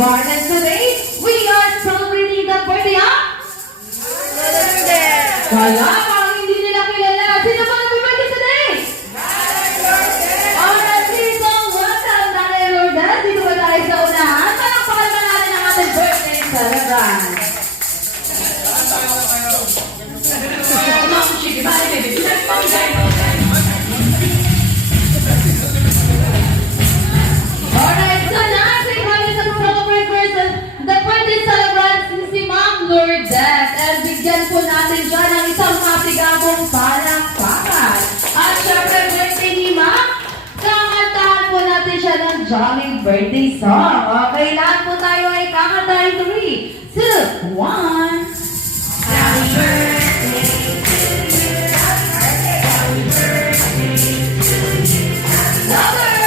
born. And today, we are celebrating the birthday of... Kaya, parang hindi nila kilala. Sino ba nag-birthday today? Alright, please welcome Nanay Lourdes. Dito ba tayo sa unahan? Palakpakan ba natin ang ating birthday celebrant? Alright, so now we have to celebrate person, the birthday celebrant si Ma'am Lourdes. And bigyan po natin siya ng isang matigabong palakpakan. At syempre, birthday ni Ma'am, kakantahan po natin siya ng jolly birthday song. Okay, lahat po tayo ay kakantahan 3, 2, 1. Happy birthday to you. Happy birthday to you. Lover.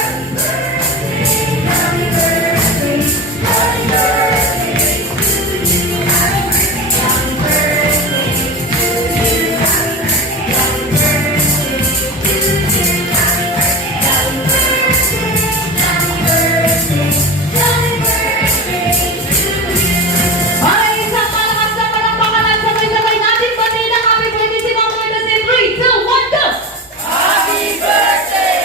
Happy birthday. Happy birthday to you. Happy birthday to you. Happy birthday to you. Happy birthday. Happy birthday. Happy birthday to you. Ay, isang malakas na palakpakan. Sabay-sabay natin batiin ang happy birthday si Ma'am Lourdes in 3, 2, 1, go! Happy birthday!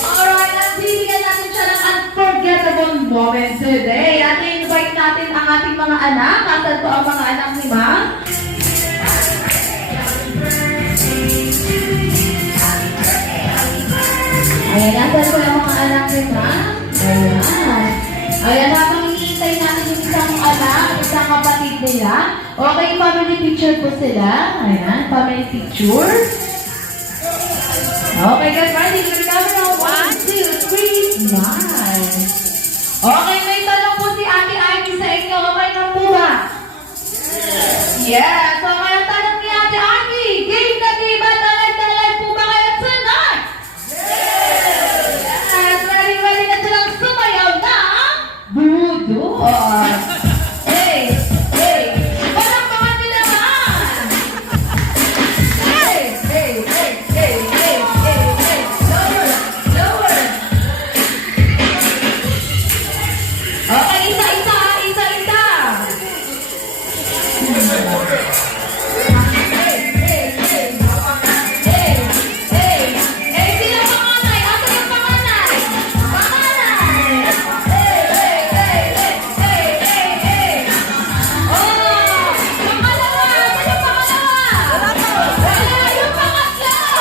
Alright, at bibigyan natin siya ng unforgettable moment today. At invite natin ang ating mga anak. Asan po ang mga anak ni Ma'am? Ayan, asan po ang mga anak ni Ma'am? Ayan. Ayan, habang hinihintay natin yung isang anak, isang kapatid nila. Okay, family picture po sila. Ayan, family picture. Okay, guys, ready? We're coming on 1, 2, 3, smile. Okay, may tanong po si Ate Ivy sa inyo. Okay na po ba? Yes. So, ang tanong ni Ate Ivy, game na game ba? Talag po ba kayo tonight? Yes. Ready na silang sumayaw na budol. Hey, hey. Palakpakan nyo naman. Hey, hey, hey, hey, hey, hey, hey. Lower, lower. Okay, isa-isa. Sino panganay? Asa yung panganay? Oh, pangalawa! Asa yung pangalawa? Wala yung pangatlo!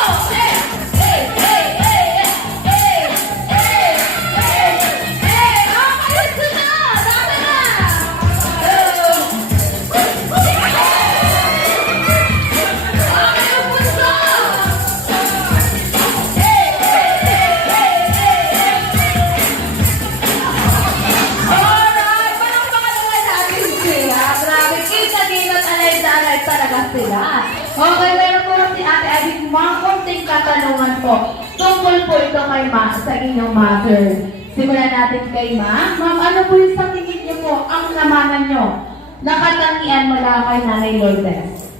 Okay, sunod! Asa na? Alright, parang pangalaway natin sila. Grabe, kita-kita at alay-alay talaga sila. Okay, meron po si Ate Ivy, mga konting katanungan po. Tungkol po ito kay Ma, sa inyong mother. Simulan natin kay Ma. Ma'am, ano po yung sa tingin niyo po ang namanan niyo na katangian mula kay Nanay Lourdes?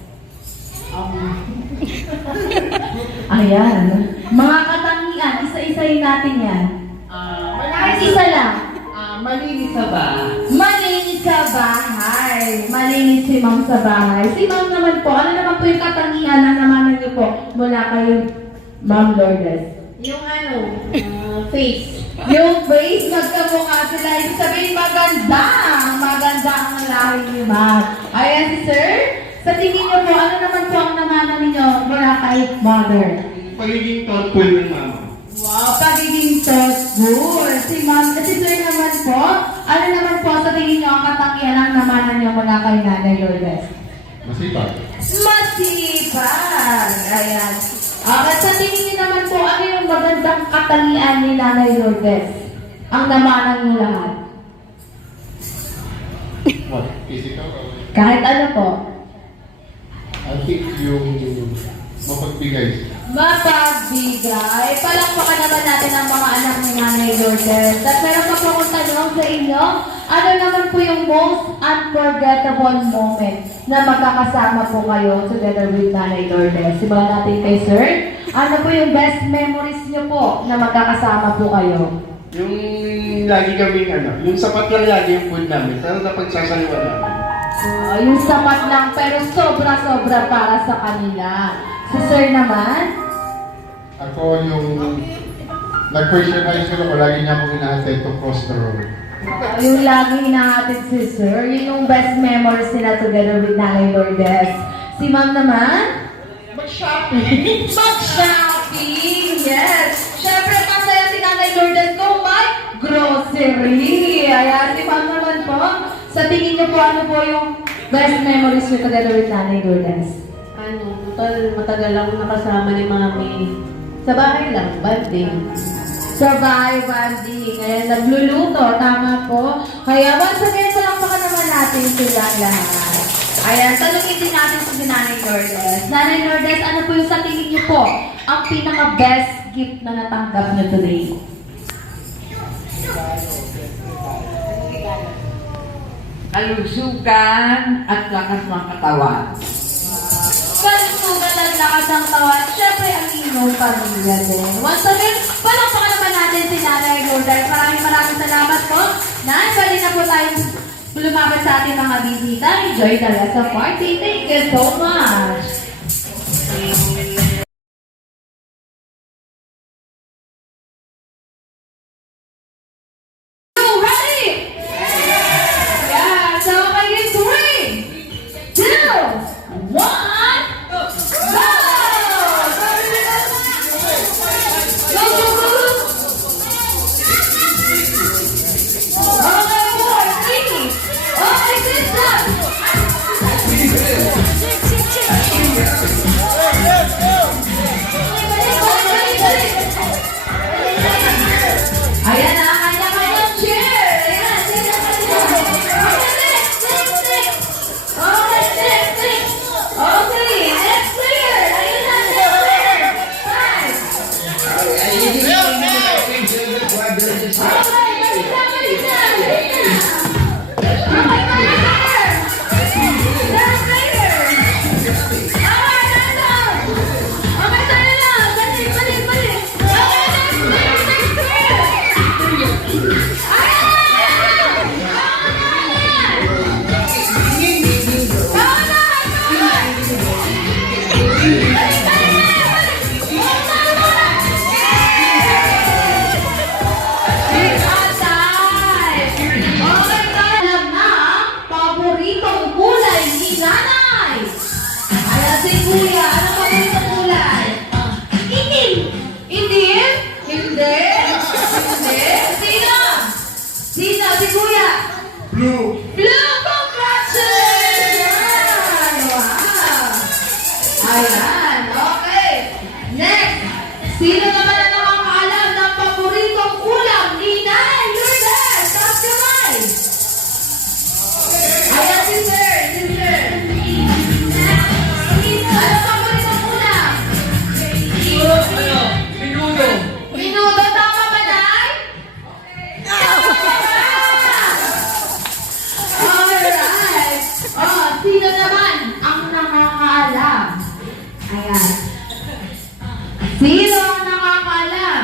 Ayan. Mga katangian, isa-isayin natin yan. Kahit isa lang. Malinis sa bahay. Malinis sa bahay. Malinis si Ma'am sa bahay. Si Ma'am naman po, ano naman po yung katangian na namanan niyo po mula kay Ma'am Lourdes? Yung face. Yung face, magkamukha sila. Ibig sabihin, maganda. Maganda ang lahi ni Ma'am. Ayan si Sir. Sa tingin niyo po, ano naman po ang namanan ninyo mula kay Mother? Pagiging thoughtful ng mama. Wow, pagiging thoughtful. Si Ma'am, si Sir naman po, ano naman po sa tingin niyo ang katangian ang namanan niyo mula kay Nanay Lourdes? Masipag. Masipag! Ayan. At sa tingin niyo naman po, ano yung magandang katangian ni Nanay Lourdes? Ang namanan niyo lahat? What? Physical? Kahit ano po? I think yung mapagbigay. Mapagbigay. Palakpakan naman natin ang mga anak ni Nanay Lourdes. At meron pa po akong tanong sa inyo, ano naman po yung most unforgettable moment na magkakasama po kayo together with Nanay Lourdes? Simulan natin kay Sir. Ano po yung best memories niyo po na magkakasama po kayo? Yung lagi kaming yung sapat lang lagi yung food namin, pero napagsasaliwa namin. Yung sapat lang pero sobra-sobra para sa kanila. Si Sir naman, Ako yung nag-first year high school ako, lagi niya akong ina-attend to cross the road. yung lagi hinahatid si Sir, yun yung best memories nila together with Nanay Lourdes. Si Ma'am naman, Mag-shopping. mag-shopping! Yes! Siyempre, masaya si Nanay Lourdes kung may grocery. Ayan, si Ma'am naman po, sa tingin niyo po, ano po yung best memories niyo together with Nanay Lourdes? Matagal ako nakasama ni Mami. Sa bahay lang, banding. Survive, Andy. Ngayon, nagluluto. Tama po. Kaya once again, palakpakan naman natin silang lahat. Ayan, tanungin din natin si Nanay Lourdes. Nanay Lourdes, ano po yung sa tingin niyo po ang pinaka-best gift na natanggap niyo today? Kalusugan at lakas ng katawan. Kalusugan at lakas ng tawan. Siyempre, ang inyong pamilya din. Once again, palakpakan naman natin si Nanay Lourdes. Maraming salamat po. Bali na po tayo lumapit sa ating mga bisita. Enjoy the rest of party. Thank you so much. You ready? Yeah, so again, 3, 2, 1, go! Go, go, go! Okay, boy, Kiki. Okay, sister. Ayan na, kanya-kanyang chair. Ayan, okay, next. Okay, next. Okay, next player. Ayan na, next player. 5. Paboritong kulay ni Nanay. Ayan si Kuya, ano paboritong kulay? Itim. Itim? Hindi. Hindi. Sino? Sino? Si Kuya? Blue! Blue, congratulations! Wow! Ayan, okay. Next, sino naman ang nakakaalam ng paboritong ulam ni Nanay Lourdes? Taas kamay! Ayan si Sir, si Sir. Ano paboritong ulam? Minudo. Minuto, tama ba, Nay? Alright. Oh, sino naman ang nakakaalam? Ayan. Sino ang nakakaalam?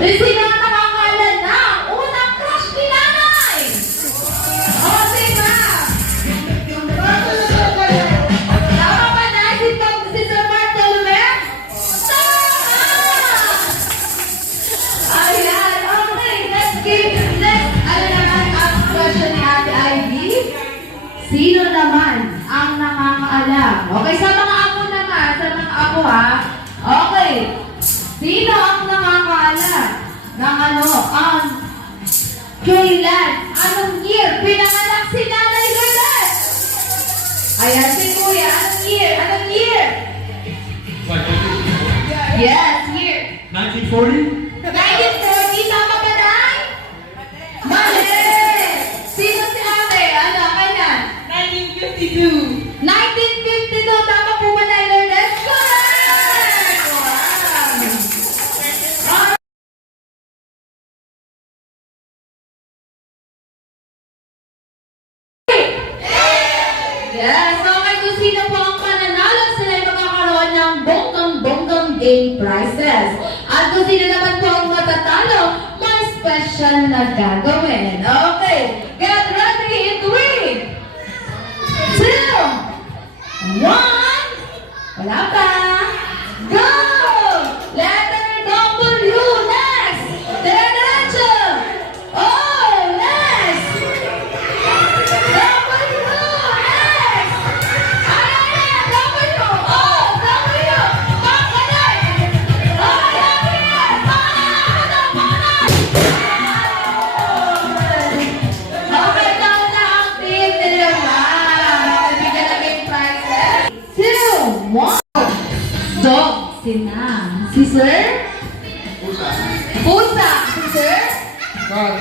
Sino ang nakakaalam na unang crush ni Nanay? Oh, sino? Tama ba, Nay? Si Sir Bartolome? Tama! Ayan, okay. Ano naman ang question ni Ate Ivy? Sino naman ang nakakaalam? Okay, sa mga ako naman, sa mga ako ha. Okay. Sino ang nakakaalam ng kailan, anong year, pinanganak si Nanay Lourdes? Ayan si Kuya, anong year? Anong year? Yes, year. 1940? 1940, tama ba, Nay? Mali! Sino si Ate? Ano, kailan? 1952. 1952, tama po ba, Nay Lourdes? Correct! Wow! Yes, okay, kung sino po ang pananalo, sila ay magkakaroon ng bonggang-bonggang game prizes. At kung sino naman po ang matatalo, may special na gagawin. Okay, get ready in 3, 2, 1. Wala pa. Go! Letter W, next! Dire-diretso! Oh, next! W, next! Ayan, W! Oh, W! Pakanan! Oh, yan! Pakanan! Okay, down na ang team nila, ma'am. Bigyan na may prizes. 2, 1. Dog, sinang. Si Sir? Pusa. Pusa. Si Sir? Car.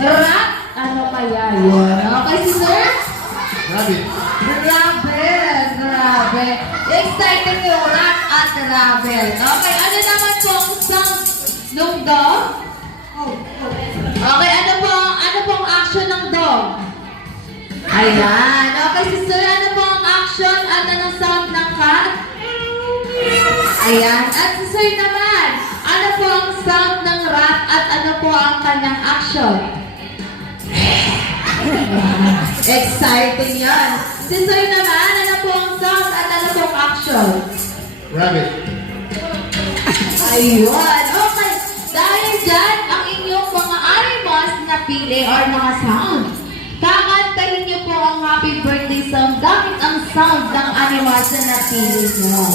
Rat. Ano kaya yun? Okay, si Sir? Rabbit. Rabbit. Grabe. Excited yung rat at rabbit. Okay, ano naman po ang sound ng dog? Okay, ano pong action ng dog? Ayan. Okay, si Sir, ano po ang action at anong sound ng cat? Ayan. At si Sir naman, ano po ang sound ng rat at ano po ang kanyang action? Exciting yan. Si Sir naman, ano po ang sound at ano po ang action? Rabbit. Ayun. Okay. Dahil dyan, ang inyong mga animals na pili or mga sound. Kakantahin niyo po ang happy birthday song gamit ang sound ng animals na napili niyo.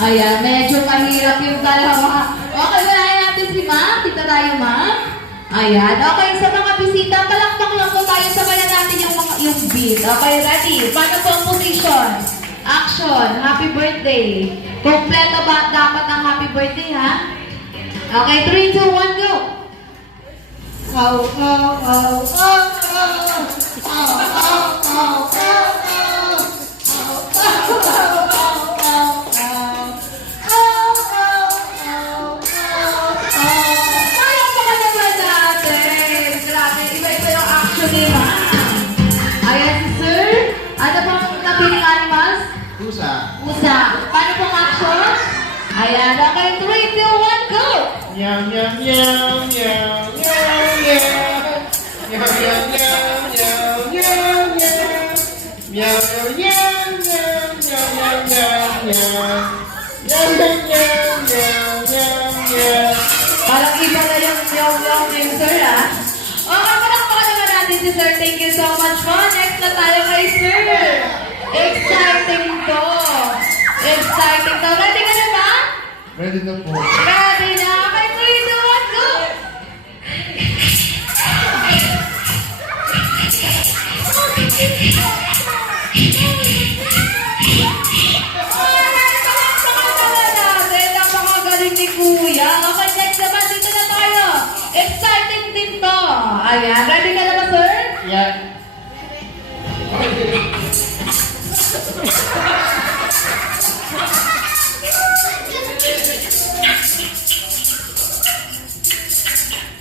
Ayan, medyo mahirap yung dalawa. Okay, wala natin si Ma'am. Dito tayo, Ma'am. Ayan, okay, sa mga bisita, palakpak lang po tayo, sabayan natin yung beat. Okay, ready? Paano po ang position? Action, happy birthday. Kompleto ba dapat ang happy birthday, ha? Okay, 3, 2, 1, go! Oh, oh, oh, oh, oh, oh, oh, oh, Pusa. Pusa. Paano pong action? Ayan, okay. 3, 2, 1, go! Meow, meow, meow, meow, meow, meow. Meow, meow, meow, meow, meow, meow. Meow, meow, meow, meow, meow, meow, meow, meow. Meow, meow, meow, meow, meow, meow. Parang iba na yung meow-meow ni Sir, ha? Okay, palakpakan naman natin si Sir. Thank you so much po. Next na tayo kay Sir. Exciting to. Exciting to. Ready ka na ba? Ready na po. Ready na. Okay, 3, 2, 1, go! Alright, palakpakan naman natin. Napakagaling ni Kuya. Okay, next naman. Dito na tayo. Exciting din to. Ayan, ready ka na ba, Sir? Yeah.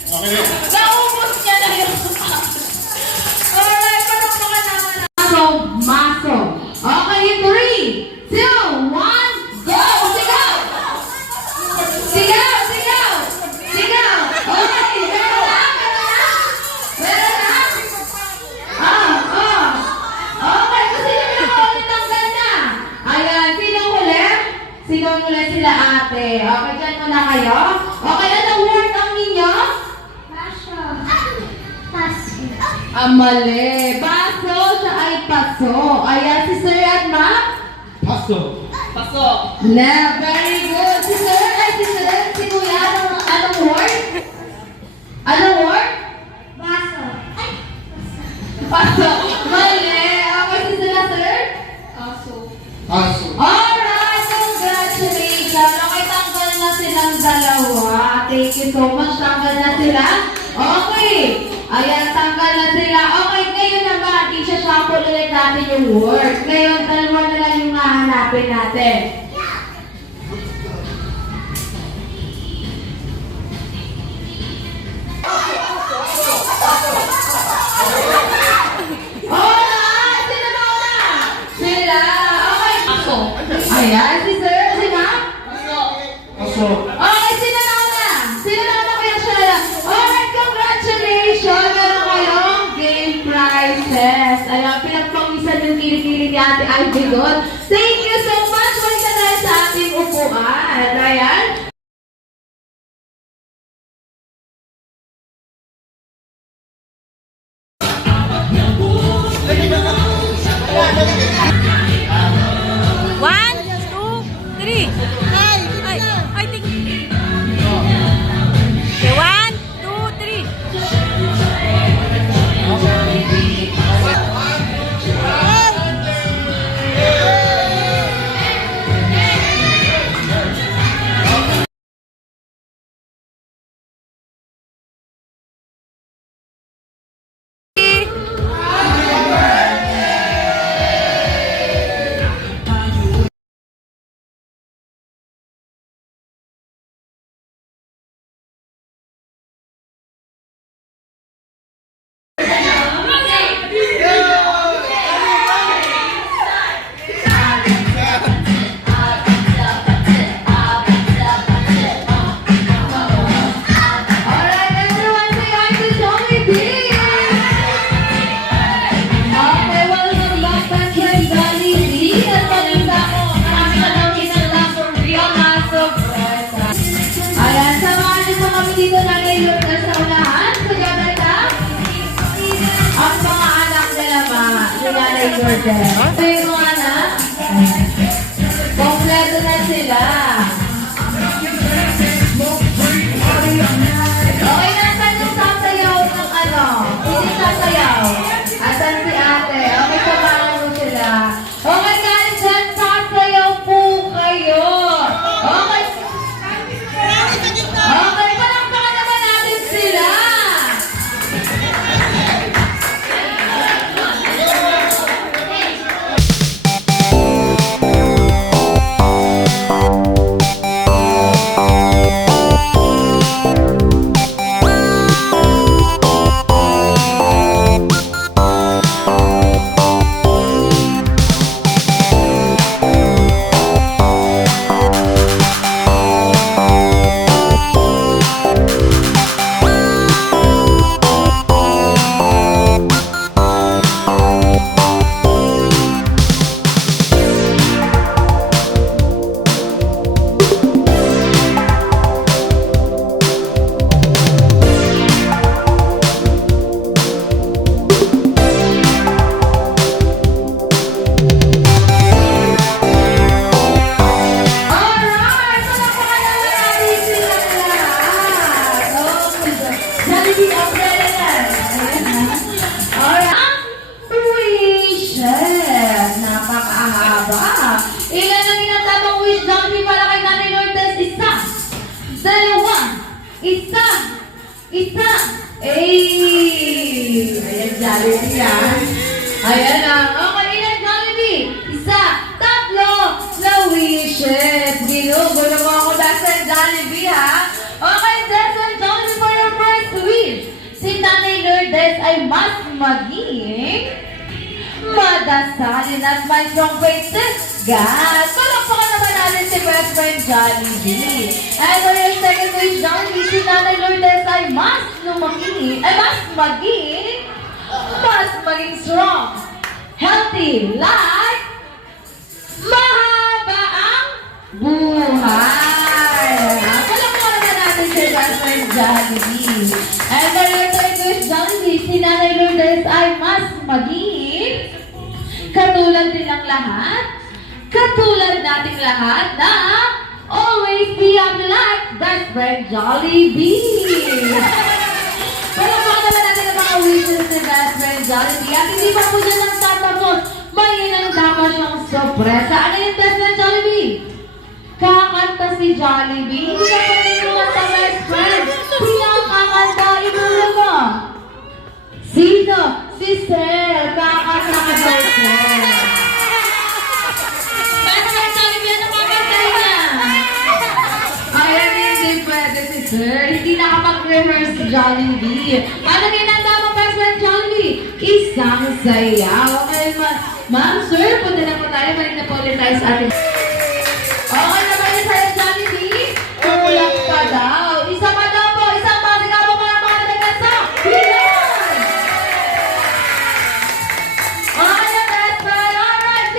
Okay. Naubos niya na yun. Alright, palakpakan naman natin. Maso. Okay, 3, 2, 1, go! Sigaw! Sigaw! Sigaw! Sigaw! Okay, meron lang! Meron lang! Okay, kung sino pinakaulit ng ganda? Ayan, sinong huli? Sinong huli sila ate? Okay, dyan muna kayo. Okay, anong word ang ninyo? Mali. Paso, siya ay paso. Ayan, si Sir at Ma'am? Paso. Na, very good. Si Sir, si Kuya, anong word? Anong word? Paso. Mali. Okay, si sila, Sir? Paso. Alright, congratulations. Okay, tanggal na silang dalawa. Thank you so much. Tanggal na sila. Okay. Ayan, tanggal na sila. Okay, ngayon naman, i-shuffle ulit natin yung word. Ngayon, dalawa na lang yung hahanapin natin. Alright, sino ba una? Sila. Okay. Ayan, si Sir, si Ma'am? Paso. Okay, sino na una? Ate Ivy doon. Thank you so much. Balik ka tayo sa ating upuan. Ayan. One, two, three. I think. Okay, one, two, three. Alright, everyone, say hi to Jollibee! Okay, welcome back, best friend Jollibee. At maganda ko, kami na daw kinala for real na sorpresa. Ayan, samahan niyo sa kami dito na ngayon sa unahan. Pagkabay ka, ang mga anak nila ba, ni Nanay Lourdes. So yung mga anak, kompleto na sila. Okay, nasan yung sasayaw ng ano? Hindi sasayaw. Asan si ate? Okay, samahan mo sila. Okay, guys, dyan sasayaw po kayo. Okay. Okay, palakpakan naman natin sila. Alright! Palakpakan naman natin sila lahat. Okay. Jollibee umbrella yan. Alright. Ang wishes. Napakahaba. Ilan ang inatamang wish, Jollibee, para kay Nanay Lourdes? Isa. Dalawa. Isa. Isa. Ayan, Jollibee yan. Ayan na. Okay, ilan, Jollibee? Isa. Tatlo na wishes. Ginugulo mo ako dahil sa Jollibee, ha? Okay, that's one, Jollibee, for your first wish. Si Nanay Lourdes ay mas maging madasalin at may strong faith to God. Palakpakan naman natin si best friend Jollibee. And for your second wish, Jollibee, si Nanay Lourdes ay mas maging strong, healthy, like, mahaba ang buhay. Palakpakan naman natin si best friend Jollibee. And for your third wish, Jollibee, si Nanay Lourdes ay mas maging katulad nilang lahat, katulad nating lahat na always be happy like best friend Jollibee. Palakpakan naman natin ang mga wishes ni best friend Jollibee. At hindi pa po dyan nagtatapos, may inanda pa siyang sorpresa. Ano yung best friend Jollibee? Kakanta si Jollibee. Hindi ka pa rin kumanta, best friend. Sino ang kakanta? Ibulo mo. Sino? Si Sel. Kakanta ka daw, Sel. Best friend Jollibee, ano kakanta niya? Ayan, hindi pwede si Sir. Hindi nakapag-rehearse si Jollibee. Ano ginanda mo, best friend Jollibee? Isang sayaw. Okay, ma'am, sir, punta na po tayo. Balik na po ulit tayo sa ating... Okay na ba yun sa'yo, Jollibee? Kulang pa daw. Isa pa daw po. Isang pasigaw po para makatagad sa Pilihan! Okay na, best friend. Alright,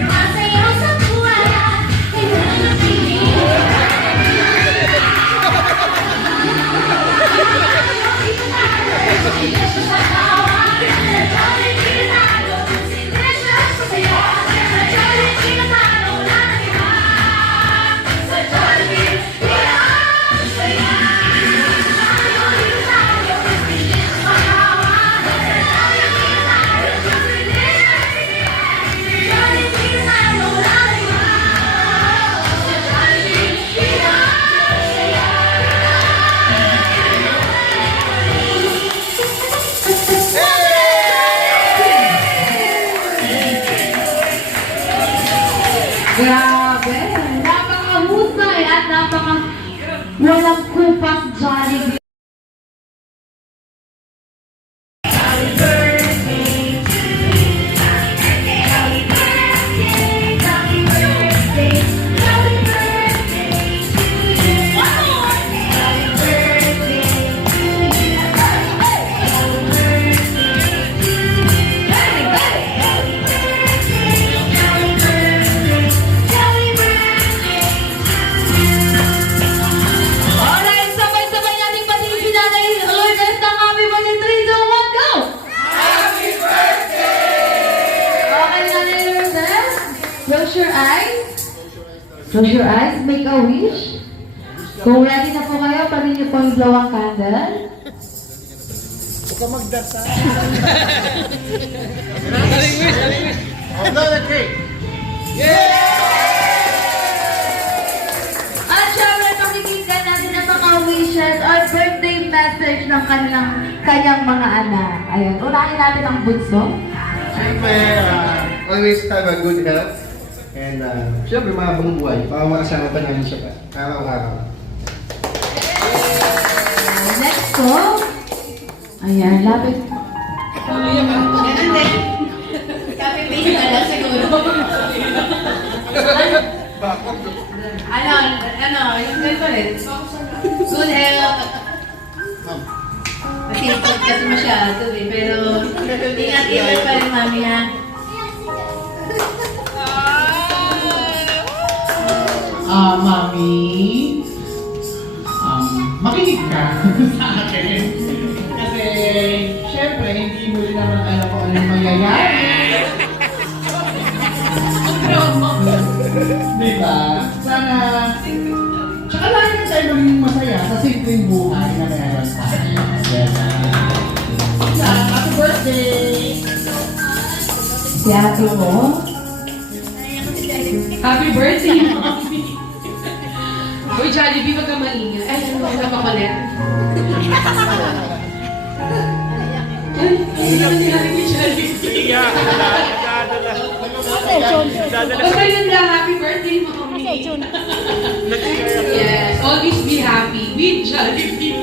Masayaw sa buwan, ay walang tigil. Grabe! Napakahusay at walang kupas Jollibee. Alright, sabay-sabay nating patingin si Nanay Lourdes ng happy birthday. 3, 2, 1, go! Happy birthday! Okay, Nanay Lourdes, close your eyes. Close your eyes, make a wish. Kung ready na po kayo, pwede niyo po yung blow ang candle. Huwag ka magdasal. Oh, blow the cake. At syempre, pakikinggan natin ang mga wishes or birthday message ng kanyang mga anak. Ayun, unahin natin ang bunso. Siyempre, always have a good health. And siyempre, mahabang buhay. Para makasama pa namin siya araw-araw. Next po. Ayan, lapit. Copy-paste na lang siguro. Yung ganito rin. Good health. Masipag kasi masyado eh. Pero, ingat-ingat pa rin, mami ha. Mami, makinig ka sa akin. Kasi, syempre, hindi mo rin naman alam kung anong mangyayari. Diba? Sana, tsaka lagi na tayo maging masaya sa simpleng buhay na meron tayo. Yes. Happy birthday! Si ate mo. Happy birthday, Mami! Uy, Jollibee, wag kang maingay. Ay, ano ba makulit? Ay, hindi naman nilagay ni Jollibee. Okay lang lang, happy birthday, Mami! Yes, always be happy with Jollibee.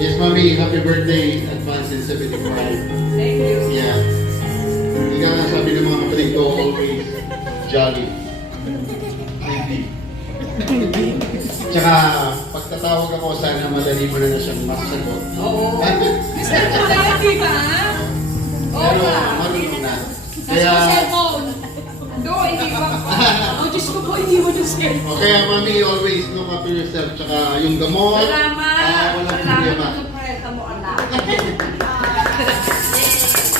Yes, Mami, happy birthday advance in 75. Thank you. Yeah. Hindi nga sabi ng mga kapatid ko, always jolly. Hindi. Tsaka, pagtatawag ako, sana madali mo na siyang masasagot. Oo. Di ba? Pero, marunong na. Kaya... Kaya, cellphone. Do, hindi ba? Oh, Diyos ko po, hindi mo yung cellphone. kaya Mami, always look after yourself. Tsaka, yung gamot, walang problema. Sorpresa mo, anak.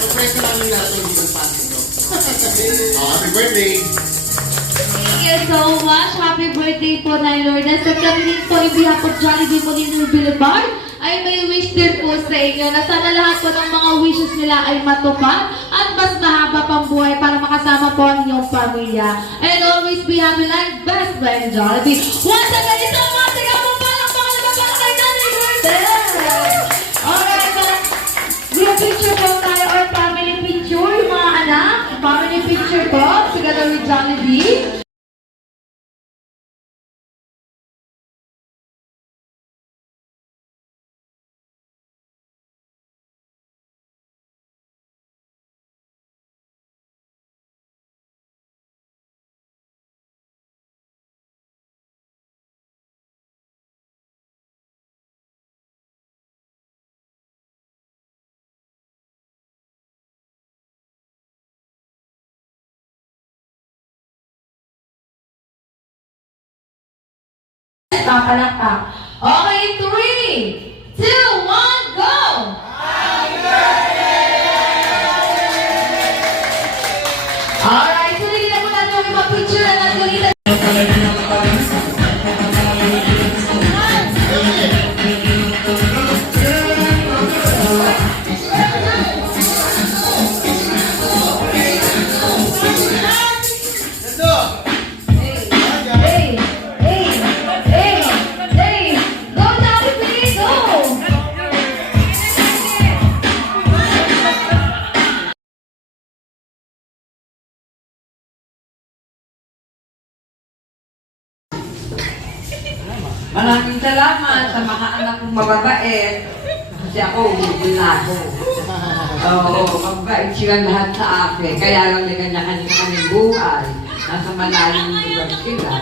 Surprise na namin lahat ng ibang patin ko. Happy birthday! Thank you so much. Happy birthday po, Nay Lourdes. At kami din po, in behalf of Jollibee Molino Boulevard, ay may wish din po sa inyo na sana lahat po ng mga wishes nila ay matupad at mas mahaba pang buhay para makasama po ang inyong pamilya. And always be happy like best friend Jollibee. Once again, ito ang mga tagapagpalang naman para kay Nanay Lourdes. Alright, group picture po tayo or family picture, yung mga anak. Family picture po, together with Jollibee. nagpapalakpak. Okay, 3, 2, 1, go! Alright, so hindi na po natin yung mag-picture na nagulita. Hey, hey, hey, hey, go Jollibee, go! Maraming salamat sa mga anak kong mababait. Kasi ako, bubul na ako. Oo, mababait sila lahat sa akin. Kaya lang may kanya-kanya kaming buhay. Nasa malayong lugar sila.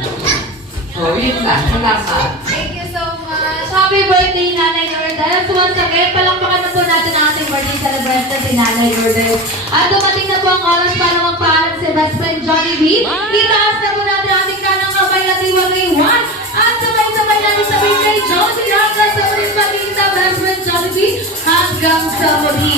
So, yun lang. Salamat. Thank you so much. Happy birthday, Nanay Lourdes. Once again, palakpakan na po natin ang ating birthday celebrant na si Nanay Lourdes. At dumating na po ang oras para magpaalam si best friend Jollibee. Itaas na po natin ang ating kanang kamay at iwagay-iwan. At sabay-sabay natin sabihin kay Jollibee hanggang sa ulit maging sa best friend Jollibee hanggang sa muli.